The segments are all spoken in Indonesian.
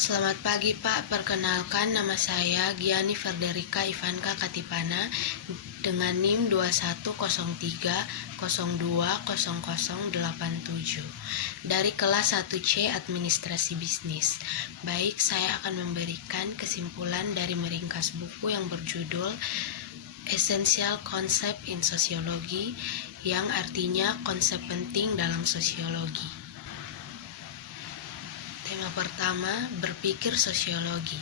Selamat pagi Pak, perkenalkan nama saya Giani Ferderica Ivanka Katipana dengan NIM 2103020087 dari kelas 1C Administrasi Bisnis. Baik, saya akan memberikan kesimpulan dari meringkas buku yang berjudul Essential Concept in Sociology, yang artinya konsep penting dalam sosiologi. Tema pertama, berpikir sosiologi.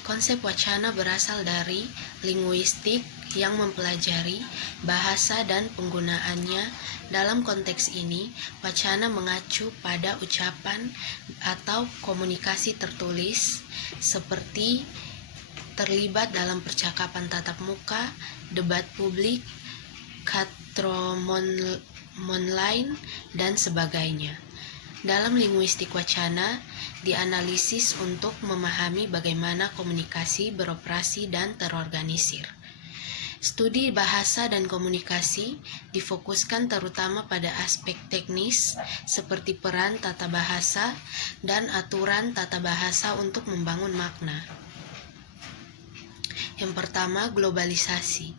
Konsep wacana berasal dari linguistik yang mempelajari bahasa dan penggunaannya. Dalam konteks ini, wacana mengacu pada ucapan atau komunikasi tertulis seperti terlibat dalam percakapan tatap muka, debat publik, online, dan sebagainya. Dalam linguistik wacana, dianalisis untuk memahami bagaimana komunikasi beroperasi dan terorganisir. Studi bahasa dan komunikasi difokuskan terutama pada aspek teknis seperti peran tata bahasa dan aturan tata bahasa untuk membangun makna. Yang pertama, globalisasi.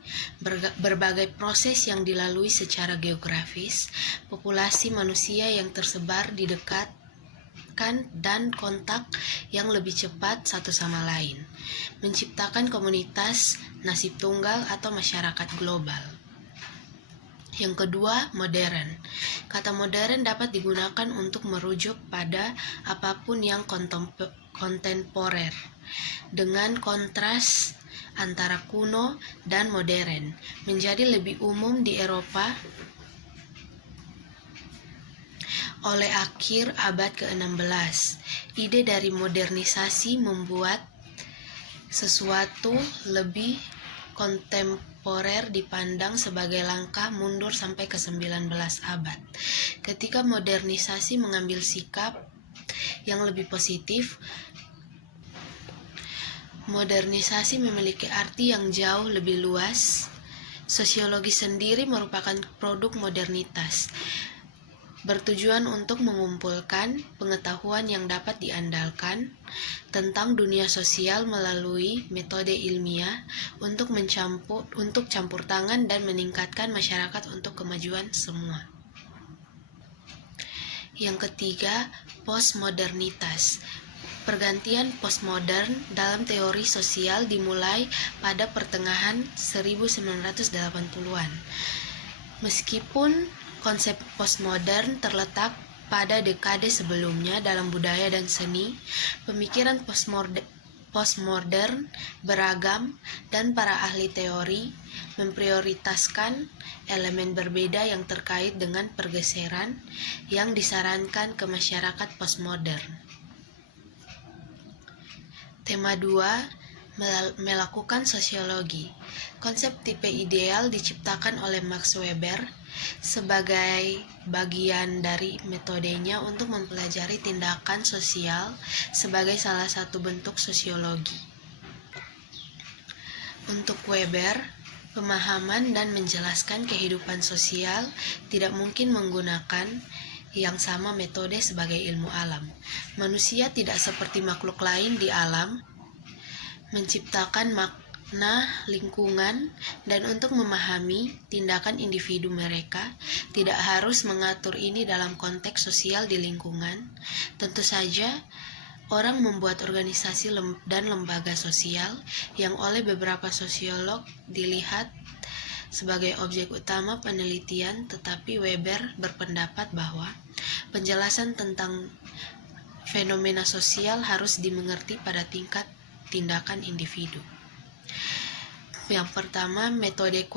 Berbagai proses yang dilalui secara geografis, populasi manusia yang tersebar didekatkan dan kontak yang lebih cepat satu sama lain, menciptakan komunitas nasib tunggal atau masyarakat global. Yang kedua, modern. Kata modern dapat digunakan untuk merujuk pada apapun yang kontemporer, dengan kontras antara kuno dan modern menjadi lebih umum di Eropa oleh akhir abad ke-16. Ide dari modernisasi membuat sesuatu lebih kontemporer dipandang sebagai langkah mundur sampai ke 19 abad. Ketika modernisasi mengambil sikap yang lebih positif, modernisasi memiliki arti yang jauh lebih luas. Sosiologi sendiri merupakan produk modernitas, bertujuan untuk mengumpulkan pengetahuan yang dapat diandalkan tentang dunia sosial melalui metode ilmiah untuk campur tangan dan meningkatkan masyarakat untuk kemajuan semua. Yang ketiga, postmodernitas. Pergantian postmodern dalam teori sosial dimulai pada pertengahan 1980-an. Meskipun konsep postmodern terletak pada dekade sebelumnya dalam budaya dan seni, pemikiran postmodern beragam dan para ahli teori memprioritaskan elemen berbeda yang terkait dengan pergeseran yang disarankan ke masyarakat postmodern. Tema 2, melakukan sosiologi. Konsep tipe ideal diciptakan oleh Max Weber sebagai bagian dari metodenya untuk mempelajari tindakan sosial sebagai salah satu bentuk sosiologi. Untuk Weber, pemahaman dan menjelaskan kehidupan sosial tidak mungkin menggunakan yang sama metode sebagai ilmu alam. Manusia tidak seperti makhluk lain di alam, menciptakan makna lingkungan, dan untuk memahami tindakan individu mereka, tidak harus mengatur ini dalam konteks sosial di lingkungan. Tentu saja, orang membuat organisasi dan lembaga sosial yang oleh beberapa sosiolog dilihat sebagai objek utama penelitian, tetapi Weber berpendapat bahwa penjelasan tentang fenomena sosial harus dimengerti pada tingkat tindakan individu. Yang pertama, metode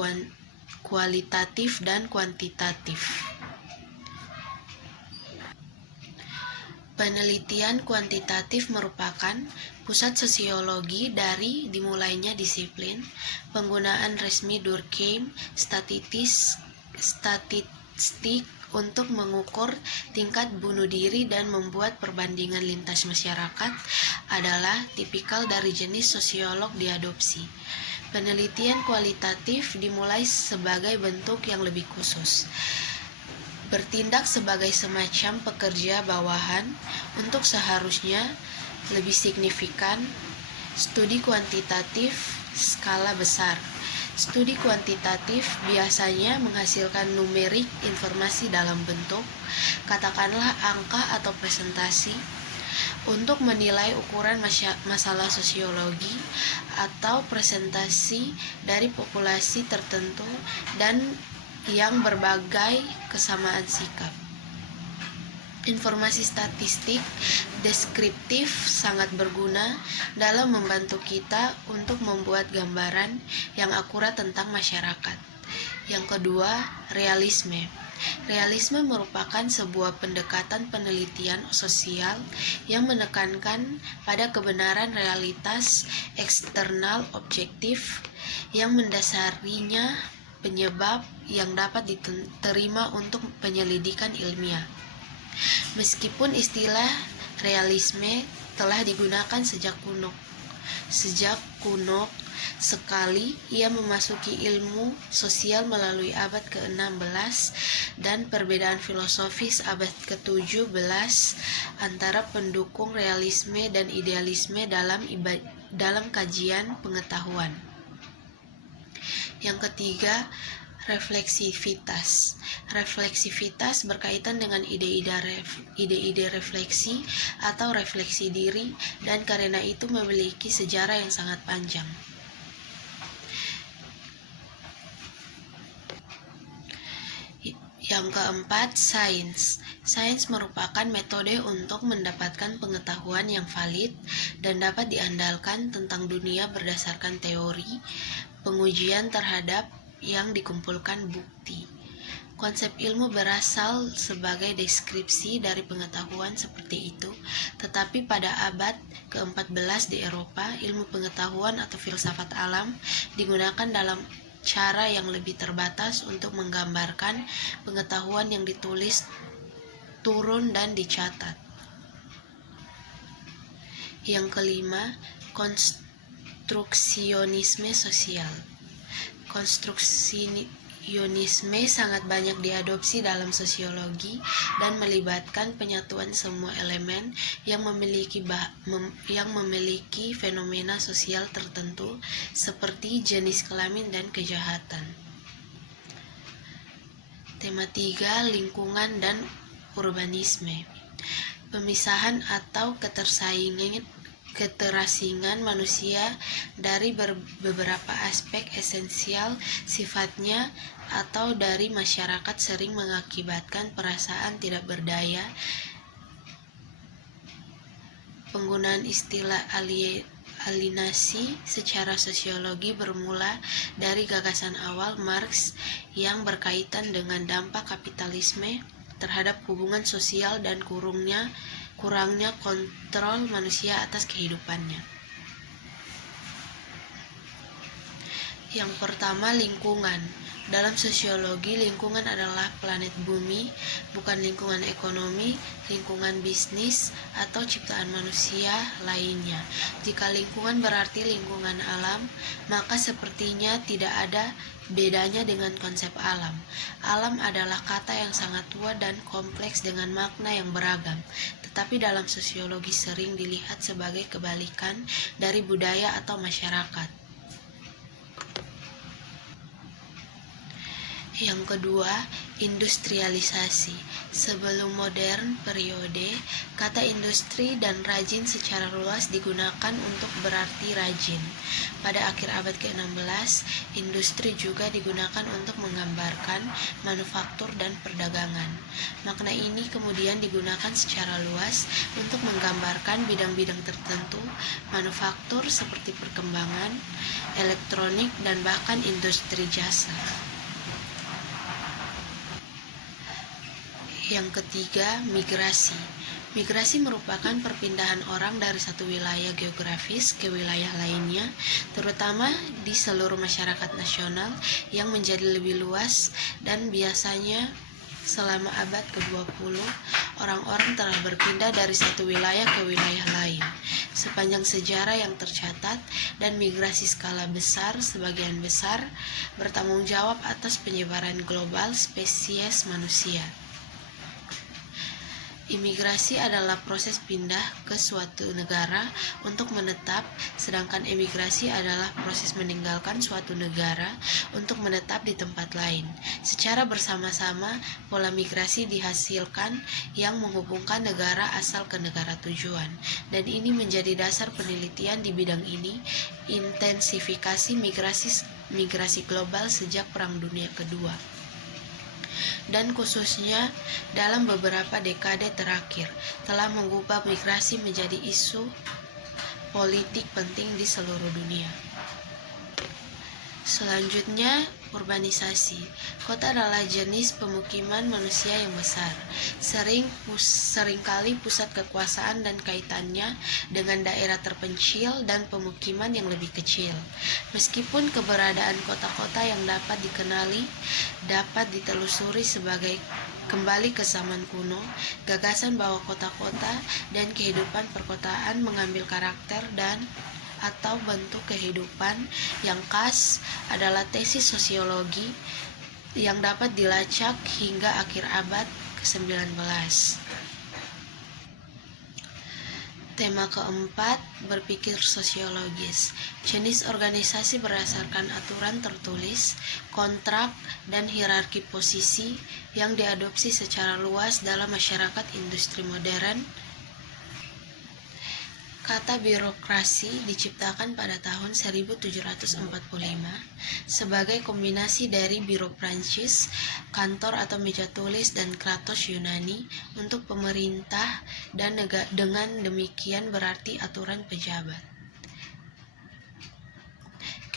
kualitatif dan kuantitatif. Penelitian kuantitatif merupakan pusat sosiologi dari dimulainya disiplin penggunaan resmi Durkheim statistik untuk mengukur tingkat bunuh diri dan membuat perbandingan lintas masyarakat adalah tipikal dari jenis sosiolog diadopsi. Penelitian kualitatif dimulai sebagai bentuk yang lebih khusus, bertindak sebagai semacam pekerja bawahan untuk seharusnya lebih signifikan, studi kuantitatif skala besar. Studi kuantitatif biasanya menghasilkan numerik informasi dalam bentuk, katakanlah angka atau presentasi, untuk menilai ukuran masalah sosiologi atau presentasi dari populasi tertentu dan yang berbagai kesamaan sikap. Informasi statistik deskriptif sangat berguna dalam membantu kita untuk membuat gambaran yang akurat tentang masyarakat. Yang kedua, realisme. Realisme merupakan sebuah pendekatan penelitian sosial yang menekankan pada kebenaran realitas eksternal objektif yang mendasarinya penyebab yang dapat diterima untuk penyelidikan ilmiah. Meskipun istilah realisme telah digunakan sejak kuno sekali, ia memasuki ilmu sosial melalui abad ke-16 dan perbedaan filosofis abad ke-17 antara pendukung realisme dan idealisme dalam kajian pengetahuan. Yang ketiga, refleksivitas. Refleksivitas berkaitan dengan ide-ide refleksi atau refleksi diri, dan karena itu memiliki sejarah yang sangat panjang. Yang keempat, sains. Sains merupakan metode untuk mendapatkan pengetahuan yang valid dan dapat diandalkan tentang dunia berdasarkan teori, pengujian terhadap yang dikumpulkan bukti. Konsep ilmu berasal sebagai deskripsi dari pengetahuan seperti itu, tetapi pada abad ke-14 di Eropa, ilmu pengetahuan atau filsafat alam digunakan dalam cara yang lebih terbatas untuk menggambarkan pengetahuan yang ditulis turun dan dicatat. Yang kelima, konstruksionisme sosial. Konstruksionisme sangat banyak diadopsi dalam sosiologi dan melibatkan penyatuan semua elemen yang memiliki fenomena sosial tertentu seperti jenis kelamin dan kejahatan. Tema 3, lingkungan dan urbanisme. Pemisahan atau keterasingan manusia dari beberapa aspek esensial sifatnya atau dari masyarakat sering mengakibatkan perasaan tidak berdaya. Penggunaan istilah alienasi secara sosiologi bermula dari gagasan awal Marx yang berkaitan dengan dampak kapitalisme terhadap hubungan sosial dan kurangnya kontrol manusia atas kehidupannya. Yang pertama, lingkungan. Dalam sosiologi, lingkungan adalah planet bumi, bukan lingkungan ekonomi, lingkungan bisnis, atau ciptaan manusia lainnya. Jika lingkungan berarti lingkungan alam, maka sepertinya tidak ada bedanya dengan konsep alam. Alam adalah kata yang sangat tua dan kompleks dengan makna yang beragam, tetapi dalam sosiologi sering dilihat sebagai kebalikan dari budaya atau masyarakat. Yang kedua, industrialisasi. Sebelum modern periode, kata industri dan rajin secara luas digunakan untuk berarti rajin. Pada akhir abad ke-16, industri juga digunakan untuk menggambarkan manufaktur dan perdagangan. Makna ini kemudian digunakan secara luas untuk menggambarkan bidang-bidang tertentu, manufaktur seperti perkembangan, elektronik, dan bahkan industri jasa. Yang ketiga, migrasi. Migrasi merupakan perpindahan orang dari satu wilayah geografis ke wilayah lainnya, terutama di seluruh masyarakat nasional yang menjadi lebih luas, dan biasanya selama abad ke-20, orang-orang telah berpindah dari satu wilayah ke wilayah lain. Sepanjang sejarah yang tercatat, dan migrasi skala besar sebagian besar bertanggung jawab atas penyebaran global spesies manusia. Imigrasi adalah proses pindah ke suatu negara untuk menetap, sedangkan emigrasi adalah proses meninggalkan suatu negara untuk menetap di tempat lain. Secara bersama-sama, pola migrasi dihasilkan yang menghubungkan negara asal ke negara tujuan, dan ini menjadi dasar penelitian di bidang ini, intensifikasi migrasi global sejak Perang Dunia Kedua. Dan khususnya dalam beberapa dekade terakhir telah mengubah migrasi menjadi isu politik penting di seluruh dunia. Selanjutnya, urbanisasi. Kota adalah jenis pemukiman manusia yang besar. Seringkali pusat kekuasaan dan kaitannya dengan daerah terpencil dan pemukiman yang lebih kecil. Meskipun keberadaan kota-kota yang dapat dikenali dapat ditelusuri sebagai kembali ke zaman kuno, gagasan bahwa kota-kota dan kehidupan perkotaan mengambil karakter dan atau bentuk kehidupan yang khas adalah tesis sosiologi yang dapat dilacak hingga akhir abad ke-19. Tema keempat, berpikir sosiologis. Jenis organisasi berdasarkan aturan tertulis, kontrak, dan hierarki posisi yang diadopsi secara luas dalam masyarakat industri modern. Kata birokrasi diciptakan pada tahun 1745 sebagai kombinasi dari biro Prancis, kantor atau meja tulis, dan kratos Yunani untuk pemerintah, dan dengan demikian berarti aturan pejabat.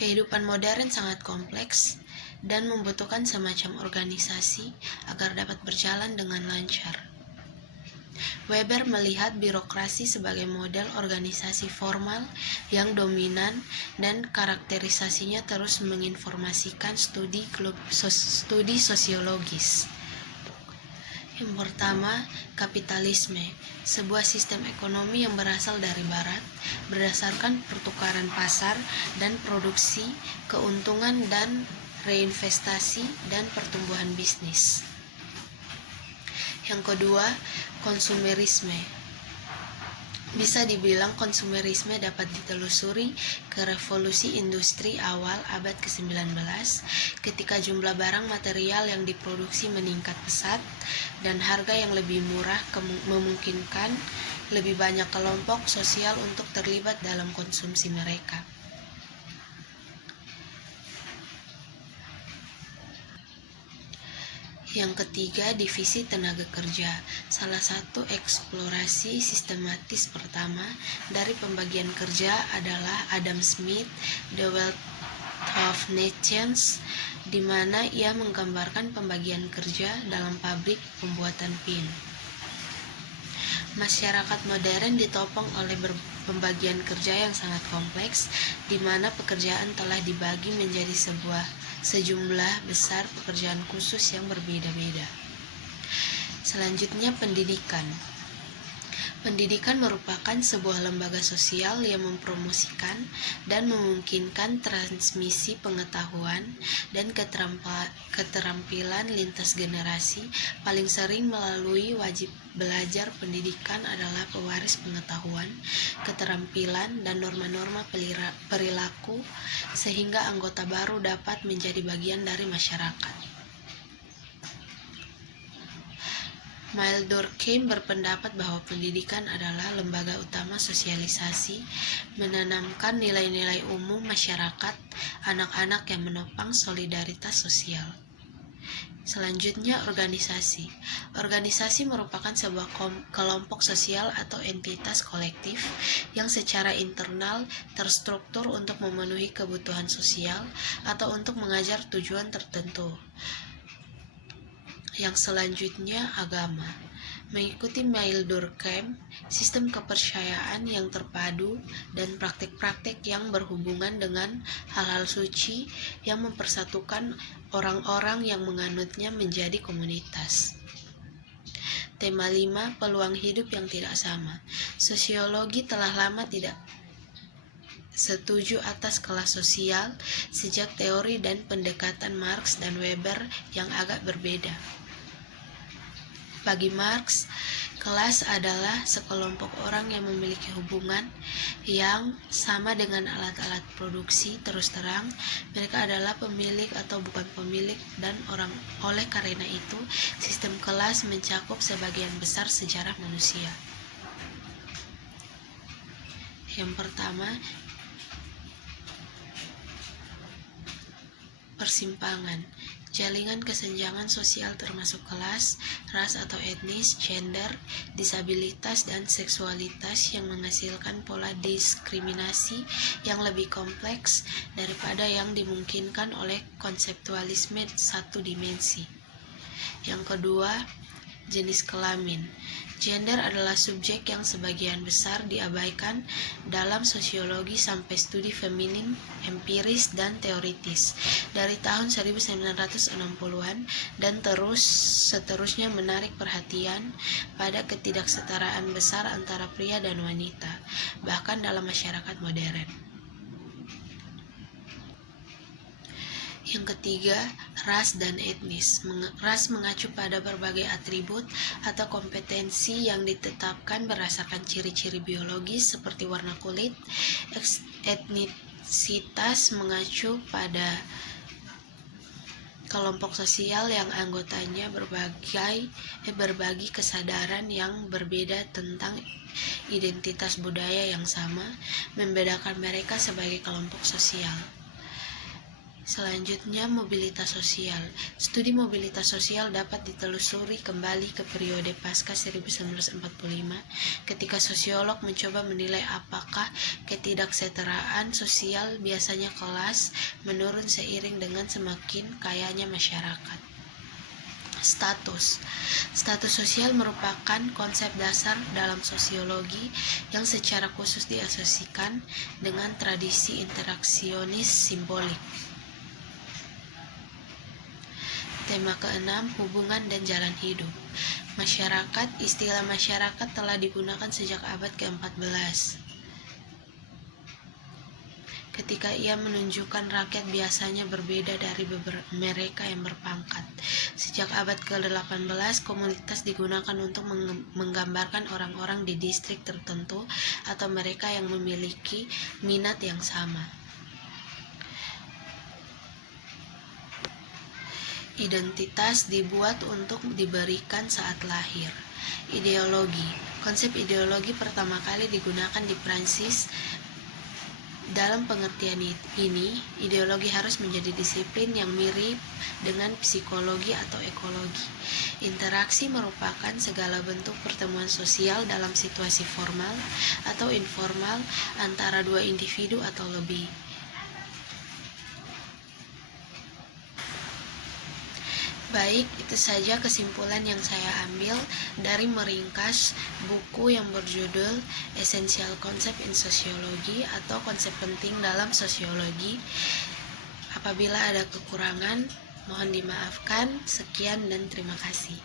Kehidupan modern sangat kompleks dan membutuhkan semacam organisasi agar dapat berjalan dengan lancar. Weber melihat birokrasi sebagai model organisasi formal yang dominan dan karakterisasinya terus menginformasikan studi sosiologis. Yang pertama, kapitalisme, sebuah sistem ekonomi yang berasal dari barat, berdasarkan pertukaran pasar dan produksi, keuntungan dan reinvestasi, dan pertumbuhan bisnis. Yang kedua, konsumerisme. Bisa dibilang konsumerisme dapat ditelusuri ke revolusi industri awal abad ke-19 ketika jumlah barang material yang diproduksi meningkat pesat dan harga yang lebih murah memungkinkan lebih banyak kelompok sosial untuk terlibat dalam konsumsi mereka. Yang ketiga, divisi tenaga kerja. Salah satu eksplorasi sistematis pertama dari pembagian kerja adalah Adam Smith, The Wealth of Nations, di mana ia menggambarkan pembagian kerja dalam pabrik pembuatan pin. Masyarakat modern ditopang oleh pembagian kerja yang sangat kompleks, di mana pekerjaan telah dibagi menjadi sejumlah besar pekerjaan khusus yang berbeda-beda. Selanjutnya, pendidikan. Pendidikan merupakan sebuah lembaga sosial yang mempromosikan dan memungkinkan transmisi pengetahuan dan keterampilan lintas generasi. Paling sering melalui wajib belajar. Pendidikan adalah pewaris pengetahuan, keterampilan, dan norma-norma perilaku sehingga anggota baru dapat menjadi bagian dari masyarakat. Miles Durkheim berpendapat bahwa pendidikan adalah lembaga utama sosialisasi, menanamkan nilai-nilai umum masyarakat, anak-anak yang menopang solidaritas sosial. Selanjutnya, organisasi. Organisasi merupakan sebuah kelompok sosial atau entitas kolektif yang secara internal terstruktur untuk memenuhi kebutuhan sosial atau untuk mengajar tujuan tertentu. Yang selanjutnya, agama. Mengikuti Miles Durkheim, sistem kepercayaan yang terpadu dan praktik-praktik yang berhubungan dengan hal-hal suci yang mempersatukan orang-orang yang menganutnya menjadi komunitas. Tema 5, peluang hidup yang tidak sama. Sosiologi telah lama tidak setuju atas kelas sosial sejak teori dan pendekatan Marx dan Weber yang agak berbeda. Bagi Marx, kelas adalah sekelompok orang yang memiliki hubungan yang sama dengan alat-alat produksi. Terus terang, mereka adalah pemilik atau bukan pemilik, dan oleh karena itu, sistem kelas mencakup sebagian besar sejarah manusia. Yang pertama, persimpangan. Jaringan kesenjangan sosial termasuk kelas, ras atau etnis, gender, disabilitas, dan seksualitas yang menghasilkan pola diskriminasi yang lebih kompleks daripada yang dimungkinkan oleh konseptualisme satu dimensi. Yang kedua, jenis kelamin. Gender adalah subjek yang sebagian besar diabaikan dalam sosiologi sampai studi feminin, empiris, dan teoritis dari tahun 1960-an dan seterusnya menarik perhatian pada ketidaksetaraan besar antara pria dan wanita, bahkan dalam masyarakat modern. Yang ketiga, ras dan etnis. Ras mengacu pada berbagai atribut atau kompetensi yang ditetapkan berdasarkan ciri-ciri biologis seperti warna kulit. Etnisitas mengacu pada kelompok sosial yang anggotanya berbagi kesadaran yang berbeda tentang identitas budaya yang sama, membedakan mereka sebagai kelompok sosial. Selanjutnya, mobilitas sosial. Studi mobilitas sosial dapat ditelusuri kembali ke periode pasca 1945, ketika sosiolog mencoba menilai apakah ketidaksetaraan sosial, biasanya kelas, menurun seiring dengan semakin kayanya masyarakat. Status sosial merupakan konsep dasar dalam sosiologi yang secara khusus diasosiasikan dengan tradisi interaksionis simbolik. Tema keenam, hubungan dan jalan hidup. Masyarakat. Istilah masyarakat telah digunakan sejak abad ke-14. Ketika ia menunjukkan rakyat biasanya berbeda dari mereka yang berpangkat. Sejak abad ke-18, komunitas digunakan untuk menggambarkan orang-orang di distrik tertentu atau mereka yang memiliki minat yang sama. Identitas dibuat untuk diberikan saat lahir. Ideologi. Konsep ideologi pertama kali digunakan di Prancis. Dalam pengertian ini, ideologi harus menjadi disiplin yang mirip dengan psikologi atau ekologi. Interaksi merupakan segala bentuk pertemuan sosial dalam situasi formal atau informal antara dua individu atau lebih. Baik, itu saja kesimpulan yang saya ambil dari meringkas buku yang berjudul Essential Concept in Sociology atau konsep penting dalam sosiologi. Apabila ada kekurangan, mohon dimaafkan. Sekian dan terima kasih.